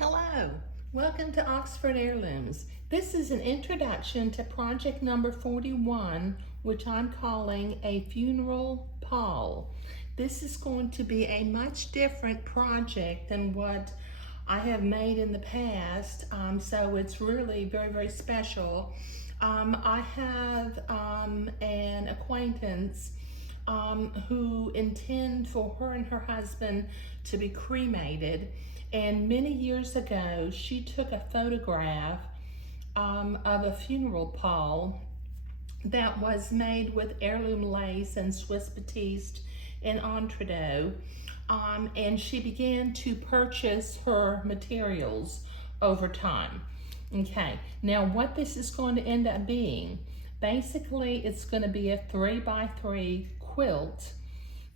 Hello, welcome to Oxford Heirlooms. This is an introduction to project number 41, which I'm calling a funeral pall. This is going to be a much different project than what I have made in the past, so it's really very special. I have an acquaintance who intend for her and her husband to be cremated. And many years ago, she took a photograph of a funeral pall that was made with heirloom lace and Swiss batiste and entredeaux. And she began to purchase her materials over time. Okay, now what this is going to end up being, basically it's going to be a 3x3 quilt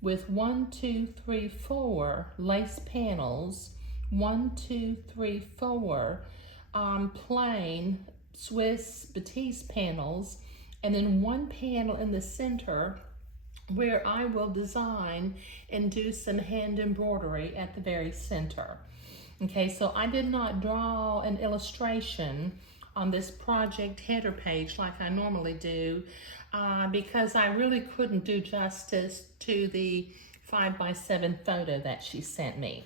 with 1, 2, 3, 4 lace panels, 1, 2, 3, 4 plain Swiss batiste panels, and then one panel in the center where I will design and do some hand embroidery at the very center. Okay, so I did not draw an illustration on this project header page like I normally do because I really couldn't do justice to the 5x7 photo that she sent me.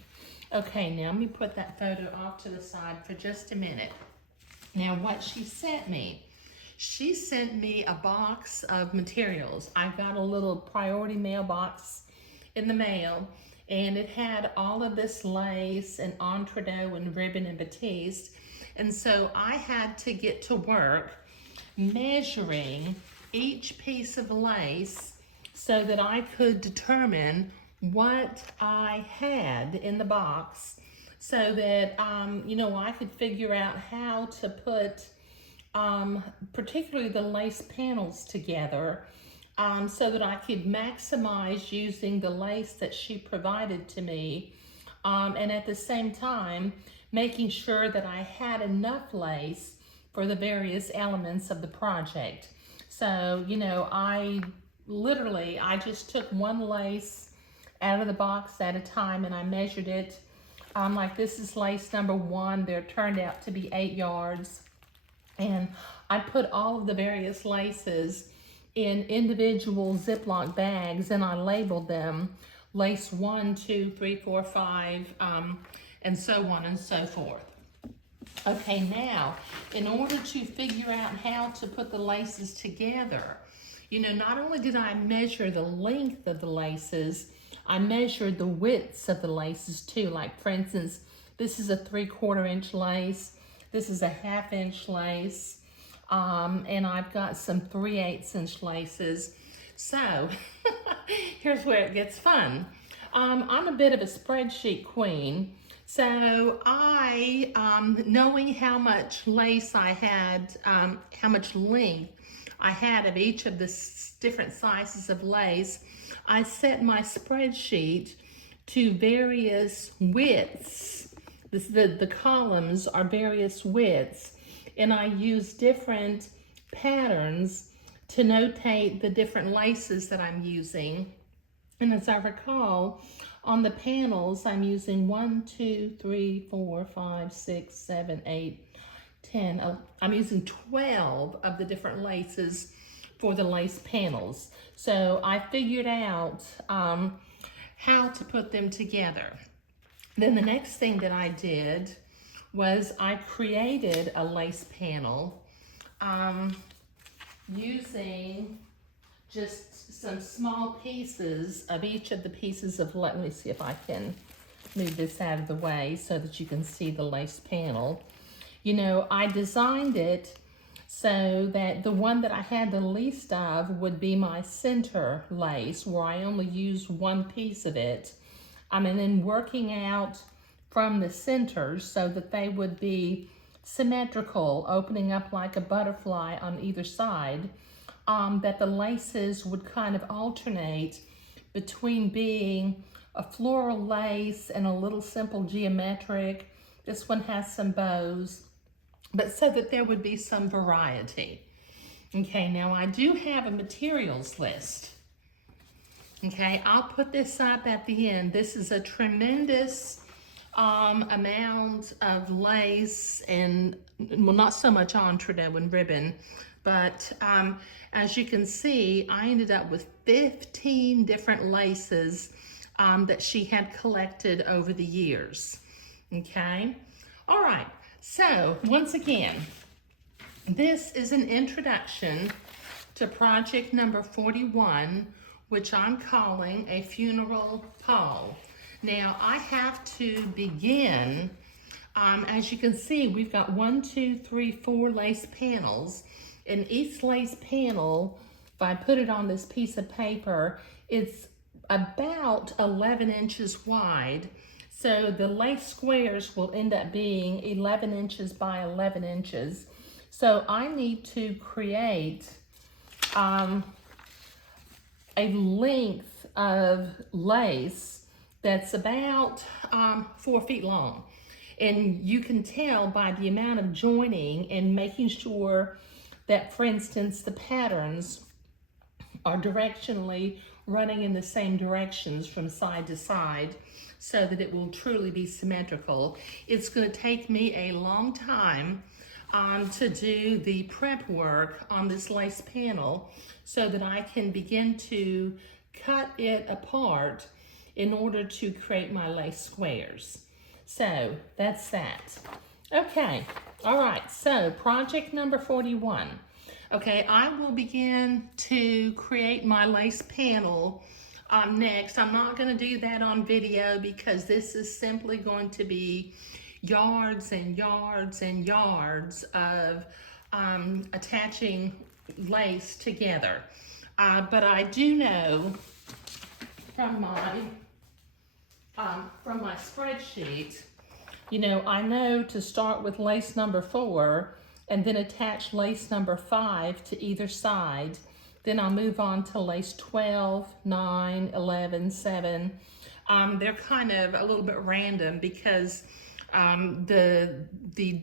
Okay, now let me put that photo off to the side for just a minute. Now what she sent me a box of materials. I got a little priority mailbox in the mail, and it had all of this lace and entredeaux and ribbon and batiste. And so I had to get to work measuring each piece of lace so that I could determine what I had in the box so that, I could figure out how to put particularly the lace panels together so that I could maximize using the lace that she provided to me and at the same time making sure that I had enough lace for the various elements of the project. So, I just took one lace out of the box at a time and I measured it. Like this is lace number 1. There turned out to be 8 yards. And I put all of the various laces in individual Ziploc bags and I labeled them lace 1, 2, 3, 4, 5, and so on and so forth. Okay, now, in order to figure out how to put the laces together, not only did I measure the length of the laces, I measured the widths of the laces too. Like, for instance, this is a 3/4 inch lace. This is a 1/2 inch lace, and I've got some 3/8 inch laces. So here's where it gets fun. I'm a bit of a spreadsheet queen. So I, knowing how much lace I had, how much length I had of each of the different sizes of lace, I set my spreadsheet to various widths. The columns are various widths, and I use different patterns to notate the different laces that I'm using. And as I recall, on the panels, I'm using 1, 2, 3, 4, 5, 6, 7, 8, 10. I'm using 12 of the different laces for the lace panels. So I figured out how to put them together. Then the next thing that I did was I created a lace panel using just some small pieces of each of the pieces of, let me see if I can move this out of the way so that you can see the lace panel. I designed it so that the one that I had the least of would be my center lace, where I only use one piece of it. And then working out from the centers so that they would be symmetrical, opening up like a butterfly on either side, that the laces would kind of alternate between being a floral lace and a little simple geometric. This one has some bows, but so that there would be some variety. Okay, now I do have a materials list. Okay, I'll put this up at the end. This is a tremendous amount of lace and, well, not so much entree and ribbon, but as you can see, I ended up with 15 different laces that she had collected over the years. Okay, all right, so once again, this is an introduction to project number 41, which I'm calling a funeral pall. Now I have to begin, as you can see, we've got 1, 2, 3, 4 lace panels, and each lace panel, if I put it on this piece of paper, it's about 11 inches wide. So the lace squares will end up being 11 inches by 11 inches. So I need to create a length of lace that's about 4 feet long. And you can tell by the amount of joining and making sure that, for instance, the patterns are directionally running in the same directions from side to side so that it will truly be symmetrical. It's going to take me a long time to do the prep work on this lace panel so that I can begin to cut it apart in order to create my lace squares. So that's that. Okay, all right, so project number 41. Okay, I will begin to create my lace panel next. I'm not going to do that on video because this is simply going to be yards and yards and yards of attaching lace together. But I do know from my spreadsheet, you know, I know to start with lace number 4 and then attach lace number 5 to either side. Then I'll move on to lace 12, 9, 11, 7. They're kind of a little bit random because the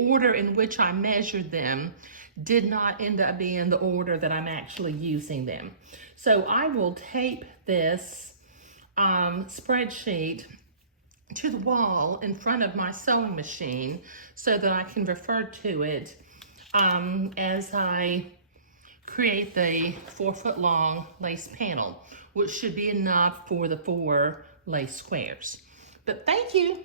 order in which I measured them did not end up being the order that I'm actually using them. So I will tape this spreadsheet to the wall in front of my sewing machine so that I can refer to it as I create the 4 foot long lace panel, which should be enough for the 4 lace squares. But thank you.